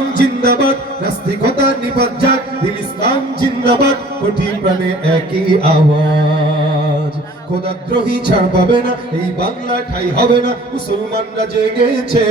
ইসলাম জিন্দাবাদ নাস্তিকতা নিপাত যাক দিল ইসলাম জিন্দাবাদ কোটি প্রাণে একই আওয়াজ। খোদাদ্রোহী ছাড় পাবে না এই বাংলা ঠাই হবে না মুসলমানরা জেগেছে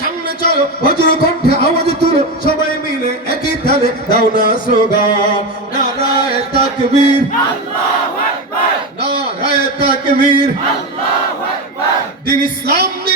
সামনে চলো বজ্র কণ্ঠে আওয়াজ তুলো সবাই মিলে একই তালে দাও না স্লোগান। নারায় তাকবীর। নারায় তাকবীর। দিন ইসলাম দিন ইসলাম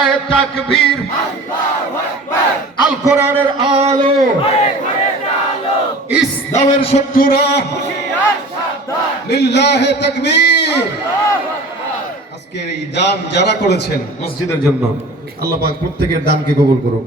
নারায় তাকবীর। আল কোরআনের আলো। ইসলামের শত্রুরা। লিল্লাহে তাকবীর। আজকের এই দান যারা করেছেন মসজিদের জন্য, আল্লাহ পাক প্রত্যেকের দানকে কবুল করুক।